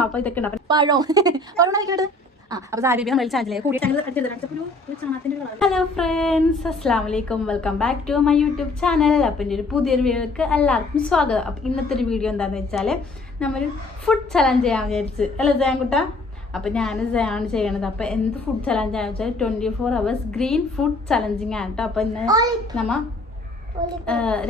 അപ്പൊ ഇതൊക്കെ ഉണ്ട്. പഴം അപ്പൊ സാരിബി നമ്മൾ ചാനലിലേക്ക് കൂടി ഹലോ ഫ്രണ്ട്സ്, അസ്സാം വലൈക്കും. Welcome back to my YouTube channel. അപ്പം എൻ്റെ ഒരു പുതിയൊരു വീഡിയോക്ക് എല്ലാവർക്കും സ്വാഗതം. അപ്പം ഇന്നത്തെ ഒരു വീഡിയോ എന്താണെന്ന് വെച്ചാൽ നമ്മൾ ഫുഡ് ചലഞ്ച് ചെയ്യാൻ വിചാരിച്ച് അല്ലേ ജയാൻകുട്ട? അപ്പം ഞാൻ ജയാണ് ചെയ്യണത്. അപ്പം എന്ത് ഫുഡ് ചലഞ്ച് ആണെന്ന് വെച്ചാൽ 24 hours ഗ്രീൻ ഫുഡ് ചലഞ്ചിങ് ആണ് കേട്ടോ. അപ്പം ഇന്ന് നമ്മ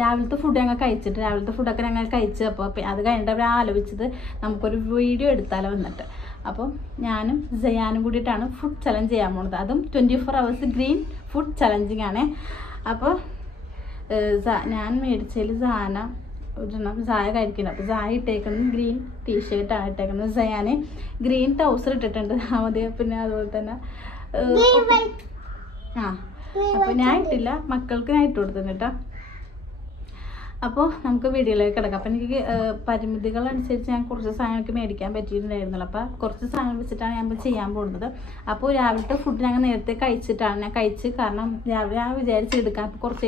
രാവിലത്തെ ഫുഡ് ഞങ്ങൾ കഴിച്ചിട്ട് രാവിലത്തെ ഫുഡൊക്കെ ഞങ്ങൾ കഴിച്ച് അപ്പോൾ അത് കഴിഞ്ഞിട്ട് അവർ ആലോചിച്ചത് നമുക്കൊരു വീഡിയോ എടുത്താലോ വന്നിട്ട്. അപ്പം ഞാനും ജയാനും കൂടിയിട്ടാണ് ഫുഡ് ചലഞ്ച് ചെയ്യാൻ പോകുന്നത്. അതും 24 hours ഗ്രീൻ ഫുഡ് ചലഞ്ചിങ് ആണ്. അപ്പോൾ ഞാൻ മേടിച്ചതിൽ സായ കഴിക്കുന്നത്. അപ്പോൾ സായ ഇട്ടേക്കുന്നത് ഗ്രീൻ ടീഷർട്ടാണ് ഇട്ടേക്കുന്നത്. ജയാന് ഗ്രീൻ ട്രൗസർ ഇട്ടിട്ടുണ്ട്. അതേ പിന്നെ അതുപോലെ തന്നെ അപ്പോൾ ഞാൻ ഇട്ടില്ല, മക്കൾക്ക് ഞാൻ ഇട്ട് കൊടുത്തിട്ടുണ്ട് കേട്ടോ. അപ്പോൾ നമുക്ക് വീഡിയോയിലേക്ക് കിടക്കാം. അപ്പം എനിക്ക് പരിമിതികളനുസരിച്ച് ഞാൻ കുറച്ച് സാധനങ്ങൾക്ക് മേടിക്കാൻ പറ്റിയിട്ടുണ്ടായിരുന്നല്ലോ. അപ്പോൾ കുറച്ച് സാധനം വെച്ചിട്ടാണ് ഞാൻ ചെയ്യാൻ പോകുന്നത്. അപ്പോൾ രാവിലത്തെ ഫുഡ് ഞങ്ങൾ നേരത്തെ കഴിച്ചിട്ടാണ് ഞാൻ കാരണം രാവിലെ ഞാൻ വിചാരിച്ചെടുക്കാം. അപ്പോൾ കുറച്ച്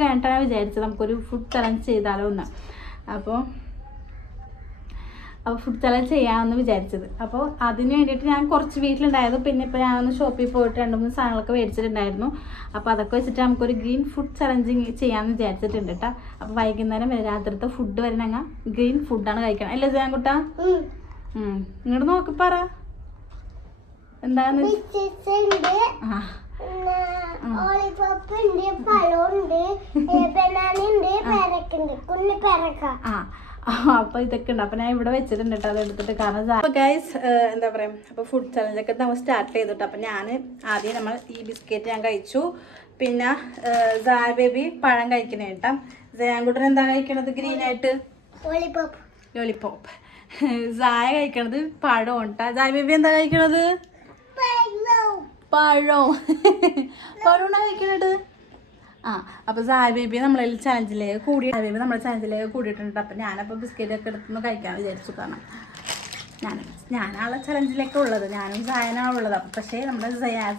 കഴിഞ്ഞിട്ടാണ് ഞാൻ വിചാരിച്ചത് നമുക്കൊരു ഫുഡ് ചലഞ്ച് ചെയ്താലോ എന്ന്. അപ്പോൾ ഫുഡ് ചലഞ്ച് ചെയ്യാമെന്ന് വിചാരിച്ചത്. അപ്പോൾ അതിന് വേണ്ടിയിട്ട് ഞാൻ കുറച്ച് വീട്ടിലുണ്ടായിരുന്നു. പിന്നെ ഇപ്പോൾ ഞാനൊന്ന് ഷോപ്പിൽ പോയിട്ട് 2-3 സാധനങ്ങളൊക്കെ മേടിച്ചിട്ടുണ്ടായിരുന്നു. അപ്പോൾ അതൊക്കെ വെച്ചിട്ട് നമുക്കൊരു ഗ്രീൻ ഫുഡ് ചലഞ്ചിങ് ചെയ്യാമെന്ന് വിചാരിച്ചിട്ടുണ്ട് കേട്ടോ. അപ്പോൾ വൈകുന്നേരം വരെ രാത്രിത്തെ ഫുഡ് വരെ ഞങ്ങൾ ഗ്രീൻ ഫുഡാണ് കഴിക്കണം അല്ലേ ജയാൻകുട്ടാ? ഇങ്ങോട്ട് നോക്കി പറ എന്താന്ന്. അപ്പോൾ ഇതൊക്കെ ഉണ്ട്. അപ്പോൾ ഞാൻ ഇവിടെ വെച്ചിട്ടുണ്ട് കേട്ടോ, അത് എടുത്തിട്ട്. കാരണം അപ്പോൾ ഗൈസ് എന്താ പറയുക, അപ്പോൾ ഫുഡ് ചലഞ്ചൊക്കെ നമ്മൾ സ്റ്റാർട്ട് ചെയ്തിട്ട്. അപ്പം ഞാൻ ആദ്യം നമ്മൾ ഈ ബിസ്ക്കറ്റ് ഞാൻ കഴിച്ചു. പിന്നെ ജായ ബേബി പഴം കഴിക്കണേ കേട്ടോ. ജയാൻകുട്ടൻ എന്താ കഴിക്കണത്? ഗ്രീനായിട്ട് ലോലിപോപ്പ്. ജായ കഴിക്കണത് പഴം കേട്ടോ. ജായ ബേബി എന്താ കഴിക്കണത്? പഴമാണ് കഴിക്കണത്. അപ്പോൾ സായ ബേബി നമ്മളതിൽ ചലഞ്ചിലേക്ക് കൂടിയിട്ടുണ്ട്. അപ്പം ഞാനപ്പോൾ ബിസ്ക്കറ്റൊക്കെ എടുത്തൊന്ന് കഴിക്കാൻ വിചാരിച്ചു. കാരണം ഞാനാളെ ചലഞ്ചിലേക്ക് ഉള്ളത്, ഞാനും സായനാണ് ഉള്ളത്. അപ്പം പക്ഷേ നമ്മുടെ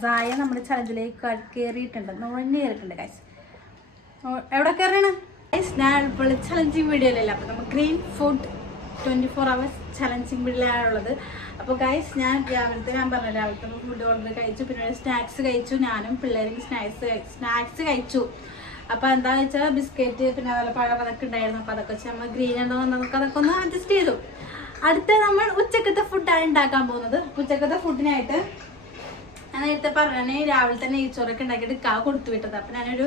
സായ നമ്മുടെ ചലഞ്ചിലേക്ക് കയറിയിട്ടുണ്ട്, കയറിയിട്ടുണ്ട് ഗൈസ്. എവിടെ കയറിയാണ് ഗൈസ്? ഞാൻ ഇപ്പോൾ ചലഞ്ചിങ് വീഡിയോയിലല്ല. അപ്പോൾ നമ്മൾ ഗ്രീൻ ഫുഡ് 24 hours ചലഞ്ചിങ് വീഡിയോയിലാണുള്ളത്. അപ്പോൾ ഗൈസ് ഞാൻ രാവിലത്തെ ഫുഡ് ഓർഡർ കഴിച്ചു. പിന്നെ സ്നാക്സ് കഴിച്ചു. ഞാനും പിള്ളേരും സ്നാക്സ് കഴിച്ചു. അപ്പോൾ എന്താണെന്ന് വെച്ചാൽ ബിസ്ക്കറ്റ് പിന്നെ അതുപോലെ പഴം അതൊക്കെ ഉണ്ടായിരുന്നു. അപ്പോൾ അതൊക്കെ വെച്ച് നമ്മൾ ഗ്രീൻ ഉണ്ടോ നമുക്ക് അതൊക്കെ ഒന്ന് അഡ്ജസ്റ്റ് ചെയ്തു. അടുത്ത നമ്മൾ ഉച്ചക്കത്തെ ഫുഡാണ് ഉണ്ടാക്കാൻ പോകുന്നത്. ഉച്ചക്കത്തെ ഫുഡിനായിട്ട് ഞാൻ നേരത്തെ പറഞ്ഞാൽ രാവിലെ തന്നെ നെയ്ച്ചോറൊക്കെ ഉണ്ടാക്കിയിട്ട് കൊടുത്തു വിട്ടത്. അപ്പം ഞാനൊരു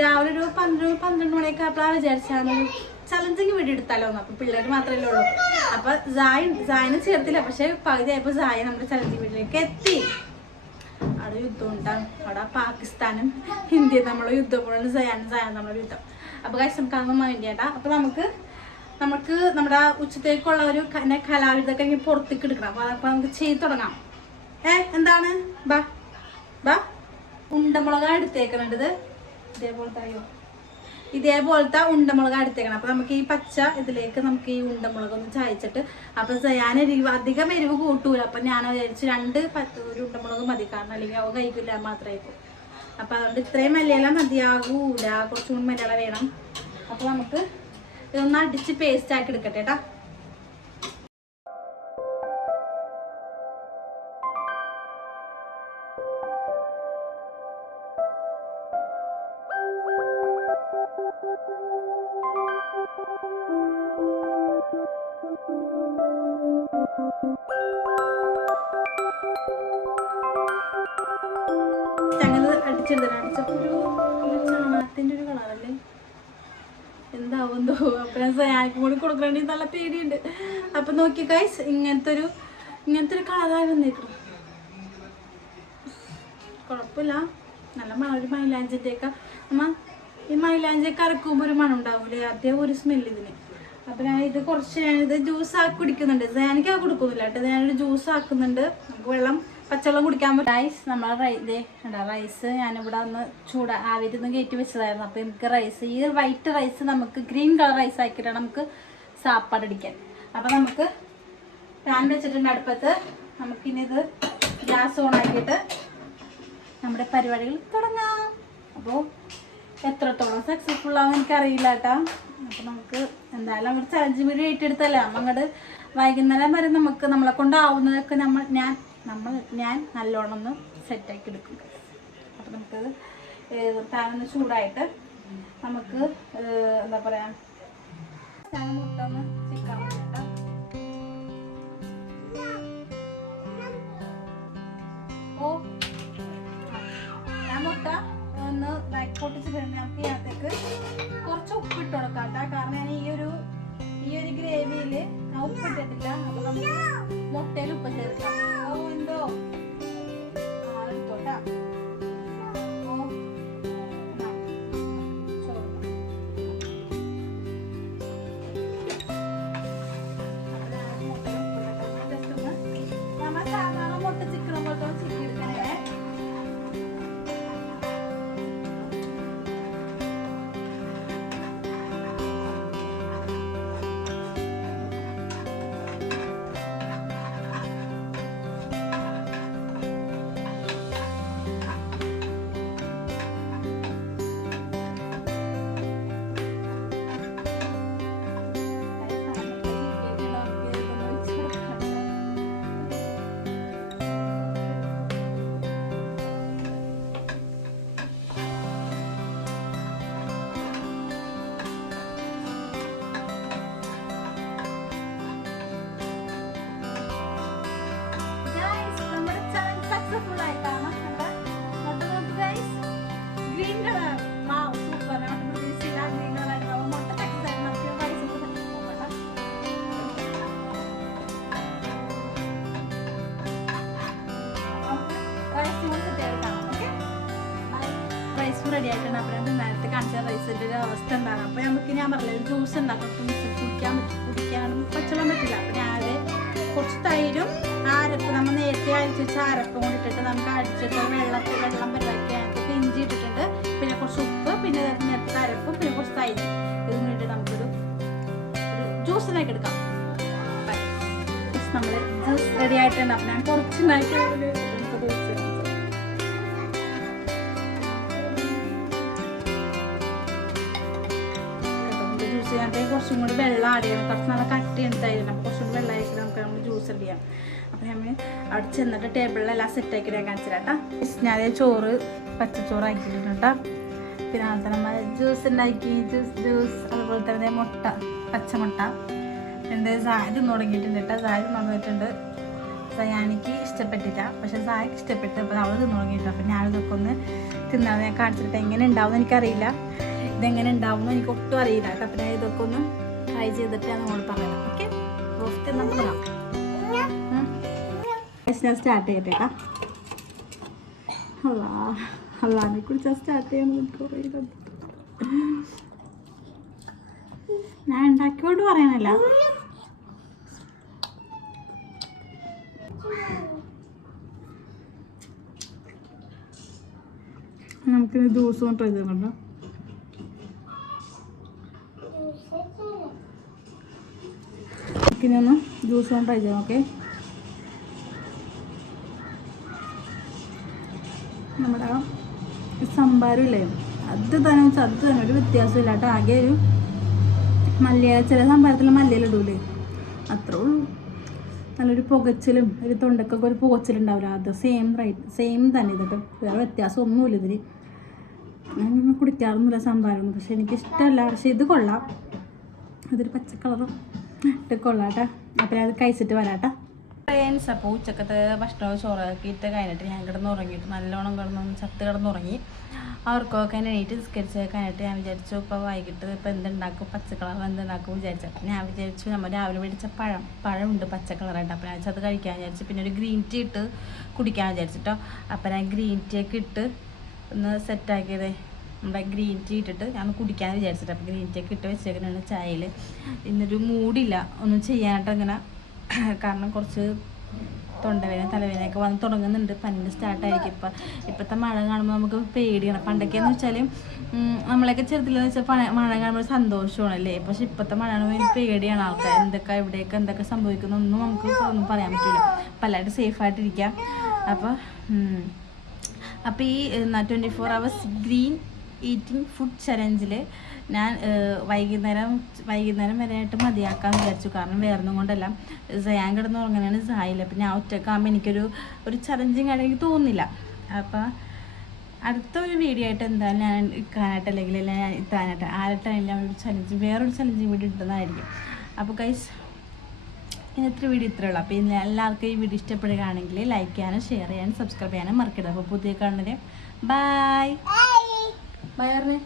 രാവിലെ ഒരു 12 മണിയൊക്കെ ആയപ്പോഴാണ് വിചാരിച്ചാണ് ചലഞ്ചിങ് വീഡിയോ എടുത്താലോ എന്ന്. അപ്പം പിള്ളേർ മാത്രമല്ലേ ഉള്ളൂ. അപ്പം സായനെ ചേർത്തില്ല. പക്ഷെ പകുതി ആയപ്പോൾ സായ നമ്മുടെ ചലഞ്ചിങ് വീഡിയോയിലേക്ക് എത്തി. അവിടെ യുദ്ധം ഉണ്ടാകും. അവിടെ പാകിസ്ഥാനും ഇന്ത്യയും നമ്മളെ യുദ്ധം പോലുള്ള സായനും നമ്മളെ യുദ്ധം. അപ്പോൾ കാശ് നമുക്ക് അതൊന്നും മൈൻഡ് ചെയ്യണ്ട. അപ്പോൾ നമുക്ക് നമ്മുടെ ഉച്ചത്തേക്കുള്ള ഒരു കലാവിധൊക്കെ ഇങ്ങനെ പുറത്തേക്ക് എടുക്കണം. അപ്പോൾ നമുക്ക് ചെയ്ത് തുടങ്ങാം. എന്താണ് ബാ ഉണ്ടമുളക് എടുത്തേക്കണത്. ഇതേപോലത്തെ ഉണ്ടമുളക് എടുത്തേക്കണം. അപ്പോൾ നമുക്ക് ഈ പച്ച ഇതിലേക്ക് നമുക്ക് ഈ ഉണ്ടമുളക് ഒന്ന് ചായച്ചിട്ട്. അപ്പോൾ ഞാൻ അധികം എരിവ് കൂട്ടൂല. അപ്പം ഞാൻ വിചാരിച്ചു 2 ഉണ്ടമുളക് മതി. കാരണം അല്ലെങ്കിൽ അവ കഴിക്കില്ല മാത്രമായിരിക്കും. അപ്പോൾ അതുകൊണ്ട് ഇത്രയും മല്ലിയില മതിയാകൂല, കുറച്ചും കൂടി മല്ലിയില വേണം. അപ്പോൾ നമുക്ക് ഇതൊന്ന് അടിച്ച് പേസ്റ്റ് ആക്കി എടുക്കട്ടെ കേട്ടോ. അടിച്ചപ്പോൾ ഒരു ചാണകത്തിൻ്റെ ഒരു കളറല്ലേ എന്താവുന്നോ. അപ്പം ഞാൻ സയാക്കും കൂടി കൊടുക്കണമെങ്കിൽ നല്ല പേടിയുണ്ട്. അപ്പം നോക്കി ഗൈസ്, ഇങ്ങനത്തെ ഒരു കളറായി വന്നേക്കണം. കുഴപ്പമില്ല, നല്ല ഒരു മൈലാഞ്ചിൻ്റെയൊക്കെ ഈ മൈലാഞ്ചിയൊക്കെ അരക്കുമ്പോൾ ഒരു മണം ഉണ്ടാവില്ലേ, അതേ ഒരു സ്മെല്ല് ഇതിന്. അപ്പം ഞാനിത് ജ്യൂസ് ആക്കി കുടിക്കുന്നുണ്ട്. എനിക്ക് അത് കൊടുക്കുന്നില്ല കേട്ടോ. ഞാനൊരു ജ്യൂസ് ആക്കുന്നുണ്ട്. നമുക്ക് പച്ചവെള്ളം കുടിക്കാൻ പറ്റും. റൈസ് നമ്മൾ റൈസ് ഞാനിവിടെ ഒന്ന് ആവിരുന്ന് കയറ്റി വെച്ചതായിരുന്നു. അപ്പോൾ എനിക്ക് ഈ വൈറ്റ് റൈസ് നമുക്ക് ഗ്രീൻ കളർ റൈസ് ആക്കിയിട്ടാണ് നമുക്ക് സാപ്പാടടിക്കാൻ. അപ്പോൾ നമുക്ക് പാൻ വെച്ചിട്ടുണ്ട് അടുപ്പത്ത്. നമുക്കിനി ഇത് ഗ്യാസ് ഓൺ ആക്കിയിട്ട് നമ്മുടെ പരിപാടികൾ തുടങ്ങാം. അപ്പോൾ എത്രത്തോളം സക്സസ്ഫുൾ സക്സസ്ഫുൾ ആവും എനിക്കറിയില്ല കേട്ടാ. അപ്പം നമുക്ക് എന്തായാലും അങ്ങോട്ട് ചലഞ്ച് വീഡിയോ ഏറ്റെടുത്തല്ലേ അങ്ങോട്ട് വൈകുന്നേരം വരെ നമുക്ക് നമ്മളെ കൊണ്ടാവുന്നതൊക്കെ ഞാൻ നല്ലോണം ഒന്ന് സെറ്റാക്കി എടുക്കും. അപ്പം നമുക്കത് പാനൊന്ന് ചൂടായിട്ട് നമുക്ക് എന്താ പറയുക മുട്ട ഒന്ന് ചിക്കാൻ വേണ്ടിയിട്ട് ഞാൻ മുട്ട ഒന്ന് പൊട്ടിച്ചിട്ട് നമുക്ക് ഇതിനകത്തേക്ക് കുറച്ച് ഉപ്പിട്ട് കൊടുക്കാം കേട്ടോ. കാരണം ഞാൻ ഈ ഒരു ഗ്രേവിയിൽ ഉപ്പിട്ടിട്ടില്ല. അപ്പൊ നമുക്ക് മുട്ടയിൽ ഉപ്പ് ചേർക്കാം. എന്തോ എടുത്തോട്ടാ. റൈസ് റെഡി ആയിട്ടുണ്ട്. അപ്പം നേരത്തെ കാണിച്ച റൈസിൻ്റെ ഒരു അവസ്ഥ എന്താണ്. അപ്പം നമുക്ക് ഞാൻ പറഞ്ഞില്ല ജ്യൂസ് ഉണ്ടാക്കും. കുടിക്കാനും പച്ചവെള്ളം പറ്റില്ല. അപ്പം ഞാൻ കുറച്ച് തൈരും അരപ്പ് നമ്മൾ നേരത്തെ അരിച്ച് വെച്ച അരപ്പും കൊണ്ടിട്ടിട്ട് നമുക്ക് അടിച്ചിട്ട് വെള്ളം പരിപാടിക്ക് അതിനകത്ത് ഇഞ്ചി ഇട്ടിട്ടുണ്ട്. പിന്നെ കുറച്ച് ഉപ്പ്, പിന്നെ നേരത്തെ അരപ്പും, പിന്നെ കുറച്ച് തൈര് ഇതും ഇട്ടിട്ട് നമുക്കൊരു ജ്യൂസിനാക്കി എടുക്കാം. നമ്മൾ ജ്യൂസ് റെഡി ആയിട്ടുണ്ട്. അപ്പം ഞാൻ കുറച്ചുണ്ടാക്കി ജ്യൂസ് ചെയ്യാനായിട്ട് കുറച്ചും കൂടി വെള്ളം ആഡ് ചെയ്യണം. കുറച്ച് നല്ല കട്ടി ഉണ്ടായിരുന്നു. അപ്പോൾ കുറച്ചും കൂടി വെള്ളം ആയിട്ട് നമുക്ക് നമ്മൾ ജ്യൂസ് റെഡി ചെയ്യാം. അപ്പം നമ്മൾ അവിടെ ചെന്നിട്ട് ടേബിളിലെല്ലാം സെറ്റാക്കി ഞാൻ കാണിച്ചു തരാം. ഞാൻ ചോറ് പച്ചച്ചോറ് ആക്കിയിട്ടുണ്ട് കേട്ടോ. പിന്നെ അതുപോലെ നമ്മൾ ജ്യൂസ് ഉണ്ടാക്കി ജ്യൂസ് അതുപോലെ തന്നെ മുട്ട പച്ചമുട്ട എൻ്റെ സായ തിന്നു തുടങ്ങിയിട്ടുണ്ട് കേട്ടോ. സായ തിന്നു തുടങ്ങിയിട്ടുണ്ട്. സയാനിക്ക് ഇഷ്ടപ്പെട്ടില്ല, പക്ഷെ സായക്ക് ഇഷ്ടപ്പെട്ടു. അപ്പോൾ അവൾ തിന്നു തുടങ്ങിയിട്ടുണ്ട്. അപ്പം ഞാനിതൊക്കെ ഒന്ന് തിന്നാതെ ഞാൻ കാണിച്ചിട്ട് എങ്ങനെ ഉണ്ടാവും എനിക്കറിയില്ല. ഇതെങ്ങനെ ഉണ്ടാവും എനിക്ക് ഒട്ടും അറിയില്ല കേട്ടോ. അപ്പം ഞാൻ ഇതൊക്കെ ഒന്ന് ട്രൈ ചെയ്തിട്ട് ഞാൻ നമ്മൾ പറയാം. ഓക്കെ, റോസ്റ്റ് നമുക്ക് പറയാം. ഞാൻ സ്റ്റാർട്ട് ചെയ്യട്ടെ കേട്ടോ. അള്ളാനെ കുറിച്ച് സ്റ്റാർട്ട് ചെയ്യണം. എനിക്ക് അറിയില്ല, ഞാൻ ഉണ്ടാക്കിയോണ്ട് പറയാനല്ല. നമുക്കിത് ജ്യൂസ് കൊണ്ട് ട്രൈ ചെയ്യണല്ലോ. നമുക്കിനി ജ്യൂസ് കൊണ്ട് ട്രൈ ചെയ്യാം. ഓക്കെ, നമ്മുടെ സംഭാരമില്ലേ അത് തന്നെ ഒരു വ്യത്യാസമില്ല കേട്ടോ. ആകെ ഒരു മല്ലിയില, ചില സംഭാരത്തിൽ മല്ലിയില ഇടൂലേ, അത്രേ ഉള്ളൂ. നല്ലൊരു പുകച്ചിലും ഒരു തൊണ്ടക്കൊക്കെ ഒരു പുകച്ചിലുണ്ടാവില്ല. അത് സെയിം തന്നെ ഇതൊക്കെ. വേറെ വ്യത്യാസം ഒന്നുമില്ല ഇതിൽ. ഞാനൊന്നും കുടിക്കാറൊന്നുമില്ല സംഭാരമൊന്നും, പക്ഷെ എനിക്കിഷ്ടമല്ല. പക്ഷെ ഇത് കൊള്ളാം. അതൊരു പച്ച കളറും ഇട്ട് കൊള്ളാം കേട്ടോ. അപ്പം ഞാൻ അത് കഴിച്ചിട്ട് വരാട്ടോ ഫ്രണ്ട്സ്. അപ്പോൾ ഉച്ചക്കത്തെ ഭക്ഷണവും ചോറാക്കിയിട്ട് കഴിഞ്ഞിട്ട് ഞാൻ കിടന്നുറങ്ങിയിട്ട് നല്ലോണം കിടന്നുറങ്ങി. അവർക്കൊക്കെ എണീറ്റ് നിസ്കരിച്ച് കഴിഞ്ഞിട്ട് ഞാൻ വിചാരിച്ചു ഇപ്പോൾ വൈകിട്ട് ഇപ്പോൾ എന്തുണ്ടാക്കും, പച്ചക്കളർ എന്തുണ്ടാക്കും വിചാരിച്ചു. അപ്പം ഞാൻ വിചാരിച്ചു നമ്മൾ രാവിലെ മേടിച്ച പഴമുണ്ട് പച്ചക്കളറായിട്ട്. അപ്പം ഞാൻ അത് കഴിക്കാൻ വിചാരിച്ചു. പിന്നെ ഒരു ഗ്രീൻ ടീ ഇട്ട് കുടിക്കാൻ വിചാരിച്ചിട്ടോ. അപ്പം ഞാൻ ഗ്രീൻ ടീ ഒക്കെ ഇട്ട് ഒന്ന് സെറ്റാക്കിയത്. നമ്മുടെ ഗ്രീൻ ടീ ഇട്ടിട്ട് ഞാൻ കുടിക്കാൻ വിചാരിച്ചിട്ട്. അപ്പം ഗ്രീൻ ടീ ഒക്കെ ഇട്ട് വെച്ചേക്കുന്നതാണ് ചായയിൽ. ഇന്നൊരു മൂഡില്ല ഒന്നും ചെയ്യാനായിട്ട് അങ്ങനെ. കാരണം കുറച്ച് തൊണ്ടവേദന തലവേദനയൊക്കെ വന്ന് തുടങ്ങുന്നുണ്ട്. പനി സ്റ്റാർട്ടായിരിക്കും. ഇപ്പോഴത്തെ മഴ കാണുമ്പോൾ നമുക്ക് പേടിയാണ്. പണ്ടൊക്കെയെന്ന് വെച്ചാൽ നമ്മളൊക്കെ ചെറുതിലെന്ന് വെച്ചാൽ മഴ കാണുമ്പോൾ സന്തോഷമാണല്ലേ. പക്ഷെ ഇപ്പോഴത്തെ മഴ കാണുമ്പോൾ എനിക്ക് പേടിയാണ്. ആൾക്കാർ എവിടെയൊക്കെ എന്തൊക്കെ സംഭവിക്കുന്നൊന്നും നമുക്ക് ഒന്നും പറയാൻ പറ്റില്ല. അപ്പം എല്ലാവരും സേഫായിട്ടിരിക്കാം. അപ്പോൾ ഈ 24 hours ഗ്രീൻ ഈറ്റിംഗ് ഫുഡ് ചലഞ്ചിൽ ഞാൻ വൈകുന്നേരം വരെയായിട്ട് മതിയാക്കാൻ വിചാരിച്ചു. കാരണം വേറൊന്നും കൊണ്ടല്ല, ഞാൻ കിടന്ന് ഉറങ്ങാനാണ് സായില്ല. അപ്പം ഞാൻ ഒറ്റക്കാകുമ്പോൾ ഒരു ചലഞ്ചിങ് ആയിട്ട് എനിക്ക് തോന്നുന്നില്ല. അപ്പം അടുത്ത ഒരു വീഡിയോ ആയിട്ട് എന്തായാലും ഞാൻ ഇക്കാനായിട്ട് അല്ലെങ്കിൽ ഞാൻ ഇത്താനായിട്ട് ആരട്ടാണെങ്കിലും വേറൊരു ചലഞ്ചിങ് വീഡിയോ ഇടുന്നതായിരിക്കും. അപ്പോൾ ഗൈസ് ഇന്നത്തെ വീഡിയോ ഇത്രയേ ഉള്ളൂ. അപ്പോൾ ഇന്ന് എല്ലാവർക്കും ഈ വീഡിയോ ഇഷ്ടപ്പെടുകയാണെങ്കിൽ ലൈക്ക് ചെയ്യാനും ഷെയർ ചെയ്യാനും സബ്സ്ക്രൈബ് ചെയ്യാനും മറക്കരുത്. അപ്പോൾ പുതിയ കാണുന്നതിന് ബൈ ബൈ പറഞ്ഞേ.